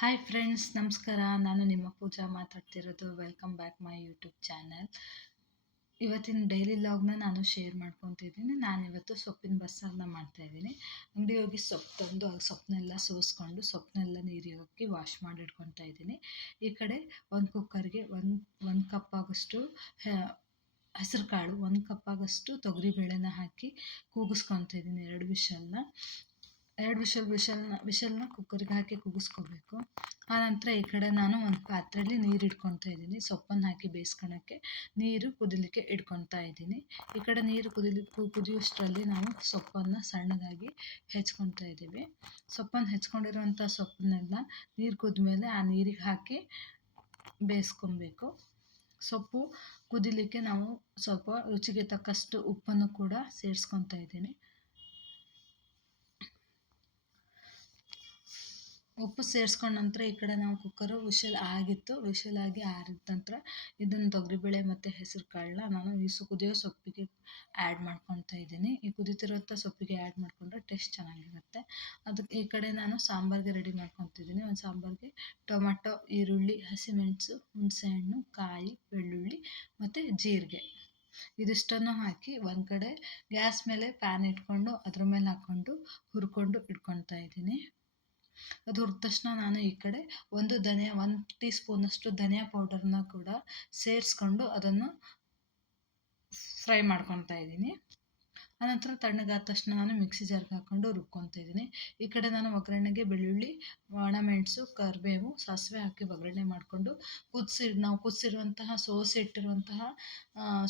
Friends ನಮಸ್ಕಾರ. ನಾನು ನಿಮ್ಮ ಪೂಜಾ ಮಾತಾಡ್ತಿರೋದು. Welcome back my YouTube channel ಇವತ್ತಿನ ಡೈಲಿ ಲಾಗ್ನ ನಾನು ಶೇರ್ ಮಾಡ್ಕೊತಿದ್ದೀನಿ. ನಾನು ಇವತ್ತು ಸೊಪ್ಪಿನ ಬಸ್ಸಾರನ್ನ ಮಾಡ್ತಾಯಿದ್ದೀನಿ. ಅಂಗಡಿ ಹೋಗಿ ಸೊಪ್ಪು ತಂದು ಆ ಸೊಪ್ಪನ್ನೆಲ್ಲ ಸೋಸ್ಕೊಂಡು ಸೊಪ್ಪನ್ನೆಲ್ಲ ನೀರಿಗೆ ಹಾಕಿ ವಾಶ್ ಮಾಡಿ ಇಟ್ಕೊತಾ ಇದ್ದೀನಿ ಈ ಕಡೆ ಒಂದು ಕುಕ್ಕರ್ಗೆ ಒಂದು ಒಂದು ಕಪ್ ಆಗೋಷ್ಟು ಹೆಸರು ಕಾಳು ಒಂದು ಕಪ್ ಆಗೋಷ್ಟು ತೊಗರಿಬೇಳೆನ ಹಾಕಿ ಕೂಗಿಸ್ಕೊತಾ ಇದ್ದೀನಿ ಎರಡು ವಿಷಲ್ನ. ಎರಡು ವಿಷಲ್, ವಿಷಲ್ನ ವಿಷಲ್ನ ಕುಕ್ಕರ್ಗೆ ಹಾಕಿ ಕೂಗಿಸ್ಕೋಬೇಕು ಆನಂತರ ಈ ಕಡೆ ನಾನು ಒಂದು ಪಾತ್ರೆಯಲ್ಲಿ ನೀರು ಇಟ್ಕೊತಾ ಇದ್ದೀನಿ. ಸೊಪ್ಪನ್ನು ಹಾಕಿ ಬೇಯಿಸ್ಕೊಳಕ್ಕೆ ನೀರು ಕುದಿಲಿಕ್ಕೆ ಇಟ್ಕೊತಾ ಇದ್ದೀನಿ. ಈ ಕಡೆ ನೀರು ಕುದಿಲಿ ಕುದಿಯೋಷ್ಟರಲ್ಲಿ ನಾವು ಸೊಪ್ಪನ್ನು ಸಣ್ಣದಾಗಿ ಹೆಚ್ಕೊತಾ ಇದ್ದೀವಿ. ಸೊಪ್ಪನ್ನು ಹೆಚ್ಕೊಂಡಿರುವಂಥ ಸೊಪ್ಪನ್ನೆಲ್ಲ ನೀರು ಕುದ್ಮೇಲೆ ಆ ನೀರಿಗೆ ಹಾಕಿ ಬೇಯಿಸ್ಕೊಬೇಕು ಸೊಪ್ಪು ಕುದಿಲಿಕ್ಕೆ ನಾವು ಸ್ವಲ್ಪ ರುಚಿಗೆ ತಕ್ಕಷ್ಟು ಉಪ್ಪನ್ನು ಕೂಡ ಸೇರಿಸ್ಕೊತಾ ಇದ್ದೀನಿ. ಉಪ್ಪು ಸೇರಿಸ್ಕೊಂಡ ನಂತರ ಈ ಕಡೆ ನಾವು ಕುಕ್ಕರು ವಿಶಲ್ ಆಗಿತ್ತು ವಿಶಲ್ ಆಗಿ ಆರಿದ ನಂತರ ಇದನ್ನು ತೊಗರಿಬೇಳೆ ಮತ್ತು ಹೆಸರು ಕಾಳನ್ನ ನಾನು ಈ ಸು, ಕುದಿಯೋ ಸೊಪ್ಪಿಗೆ ಆ್ಯಡ್ ಮಾಡ್ಕೊತಾ ಇದ್ದೀನಿ. ಈ ಕುದಿತಿರೋಂಥ ಸೊಪ್ಪಿಗೆ ಆ್ಯಡ್ ಮಾಡಿಕೊಂಡ್ರೆ ಟೇಸ್ಟ್ ಚೆನ್ನಾಗಿರುತ್ತೆ. ಅದಕ್ಕೆ ಈ ಕಡೆ ನಾನು ಸಾಂಬಾರಿಗೆ ರೆಡಿ ಮಾಡ್ಕೊತಿದ್ದೀನಿ ಒಂದು ಸಾಂಬಾರಿಗೆ ಟೊಮೆಟೊ, ಈರುಳ್ಳಿ, ಹಸಿಮೆಣಸು, ಹುಣಸೆಹಣ್ಣು, ಕಾಯಿ, ಬೆಳ್ಳುಳ್ಳಿ ಮತ್ತು ಜೀರಿಗೆ. ಇದಿಷ್ಟನ್ನು ಹಾಕಿ ಒಂದು ಕಡೆ ಗ್ಯಾಸ್ ಮೇಲೆ ಪ್ಯಾನ್ ಇಟ್ಕೊಂಡು ಅದ್ರ ಮೇಲೆ ಹಾಕ್ಕೊಂಡು ಹುರ್ಕೊಂಡು ಇಟ್ಕೊತಾ ಇದ್ದೀನಿ. ಅದು ಹುರಿದ ತಕ್ಷಣ ನಾನು ಈ ಕಡೆ ಒಂದು ಧನಿಯಾ, ಒಂದು ಟೀ ಸ್ಪೂನಷ್ಟು ಧನಿಯಾ ಪೌಡರ್ನ ಕೂಡ ಸೇರಿಸ್ಕೊಂಡು ಅದನ್ನು ಫ್ರೈ ಮಾಡ್ಕೊತಾ ಇದ್ದೀನಿ. ಆನಂತರ ತಣ್ಣಗಾದ ತಕ್ಷಣ ನಾನು ಮಿಕ್ಸಿ ಜಾರ್ಗೆ ಹಾಕ್ಕೊಂಡು ರುಬ್ಕೊತಾ ಇದ್ದೀನಿ. ಈ ಕಡೆ ನಾನು ಒಗ್ಗರಣೆಗೆ ಬೆಳ್ಳುಳ್ಳಿ ಒಣಮೆಣಸು ಕರಿಬೇವು, ಸಾಸಿವೆ ಹಾಕಿ ಒಗ್ಗರಣೆ ಮಾಡಿಕೊಂಡು ಕುದಿಸಿ, ನಾವು ಕುದಿಸಿರುವಂತಹ, ಸೋಸಿ ಇಟ್ಟಿರುವಂತಹ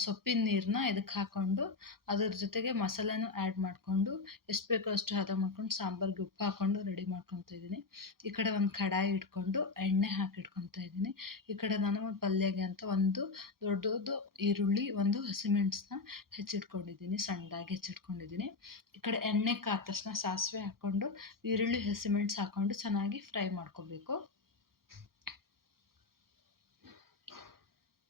ಸೊಪ್ಪಿನ ನೀರನ್ನ ಇದಕ್ಕೆ ಹಾಕ್ಕೊಂಡು ಅದರ ಜೊತೆಗೆ ಮಸಾಲೆನು ಆ್ಯಡ್ ಮಾಡಿಕೊಂಡು ಎಷ್ಟು ಬೇಕೋ ಅಷ್ಟು ಹದ ಮಾಡ್ಕೊಂಡು ಸಾಂಬಾರ್ಗೆ ಉಪ್ಪು ಹಾಕ್ಕೊಂಡು ರೆಡಿ ಮಾಡ್ಕೊತಾ ಇದ್ದೀನಿ. ಈ ಕಡೆ ಒಂದು ಕಡಾಯಿ ಇಟ್ಕೊಂಡು ಎಣ್ಣೆ ಹಾಕಿ ಇಟ್ಕೊತಾ ಇದ್ದೀನಿ. ಈ ಕಡೆ ನಾನು ಪಲ್ಯಗೆ ಅಂತ ಒಂದು ದೊಡ್ಡದು ಈರುಳ್ಳಿ, ಒಂದು ಹಸಿಮೆಣಸನ್ನ ಹೆಚ್ಚಿಟ್ಕೊಂಡಿದ್ದೀನಿ, ಸಣ್ಣದಾಗಿ ಹೆಚ್ಚಿಟ್ಕೊಂಡಿದ್ದೀನಿ. ಈ ಕಡೆ ಎಣ್ಣೆ ಕಾದ ತಕ್ಷಣ ಸಾಸಿವೆ ಹಾಕ್ಕೊಂಡು, ಈರುಳ್ಳಿ, ಹಸಿಮೆಣಸು ಹಾಕ್ಕೊಂಡು ಚೆನ್ನಾಗಿ ಫ್ರೈ ಮಾಡ್ಕೋಬೇಕು.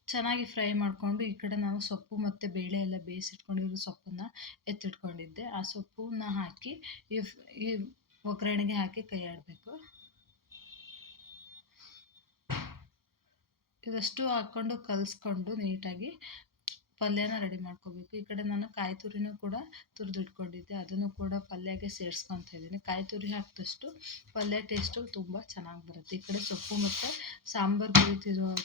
ಚೆನ್ನಾಗಿ ಫ್ರೈ ಮಾಡಿಕೊಂಡು, ಈ ಕಡೆ ನಾವು ಸೊಪ್ಪು ಮತ್ತು ಬೇಳೆ ಎಲ್ಲ ಬೇಯಿಸಿಟ್ಕೊಂಡಿರೋ ಸೊಪ್ಪನ್ನು ಎತ್ತಿಟ್ಕೊಂಡಿದ್ದೆ. ಆ ಸೊಪ್ಪನ್ನ ಹಾಕಿ, ಈ ಒಗ್ಗರಣೆಗೆ ಹಾಕಿ ಕೈ ಇದಷ್ಟು ಹಾಕ್ಕೊಂಡು ಕಲಿಸ್ಕೊಂಡು ನೀಟಾಗಿ ಪಲ್ಯನ ರೆಡಿ ಮಾಡ್ಕೋಬೇಕು. ಈ ಕಡೆ ನಾನು ಕಾಯಿ ತುರಿನೂ ಕೂಡ ತುರಿದಿಟ್ಕೊಂಡಿದ್ದೆ. ಅದನ್ನು ಕೂಡ ಪಲ್ಯಗೆ ಸೇರಿಸ್ಕೊತಾ ಇದ್ದೀನಿ. ಕಾಯಿ ತುರಿ ಹಾಕಿದಷ್ಟು ಪಲ್ಯ ಟೇಸ್ಟು ತುಂಬ ಚೆನ್ನಾಗಿ ಬರುತ್ತೆ. ಈ ಕಡೆ ಸೊಪ್ಪು ಮತ್ತು ಸಾಂಬಾರು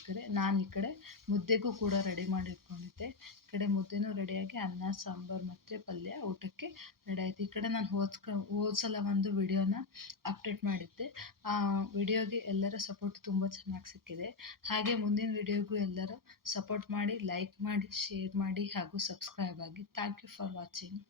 ಕಡೆ, ನಾನು ಈ ಕಡೆ ಮುದ್ದೆಗೂ ಕೂಡ ರೆಡಿ ಮಾಡಿ ಇಟ್ಕೊಂಡಿದ್ದೆ ಈ ಕಡೆ ಮುದ್ದೆನೂ ರೆಡಿಯಾಗಿ ಅನ್ನ, ಸಾಂಬಾರು ಮತ್ತು ಪಲ್ಯ ಊಟಕ್ಕೆ ರೆಡಿ ಆಯಿತು. ಈ ಕಡೆ ನಾನು ಹೋದ್ಕ, ಹೋದ ಸಲ ಒಂದು ವಿಡಿಯೋನ ಅಪ್ಡೇಟ್ ಮಾಡಿದ್ದೆ. ಆ ವಿಡಿಯೋಗೆ ಎಲ್ಲರ ಸಪೋರ್ಟ್ ತುಂಬ ಚೆನ್ನಾಗಿ ಸಿಕ್ಕಿದೆ. ಹಾಗೆ ಮುಂದಿನ ವಿಡಿಯೋಗೂ ಎಲ್ಲರೂ ಸಪೋರ್ಟ್ ಮಾಡಿ ಲೈಕ್ ಮಾಡಿ ಶೇರ್ ಮಾಡಿ ಹಾಗೂ ಸಬ್ಸ್ಕ್ರೈಬ್ ಆಗಿ. Thank you for watching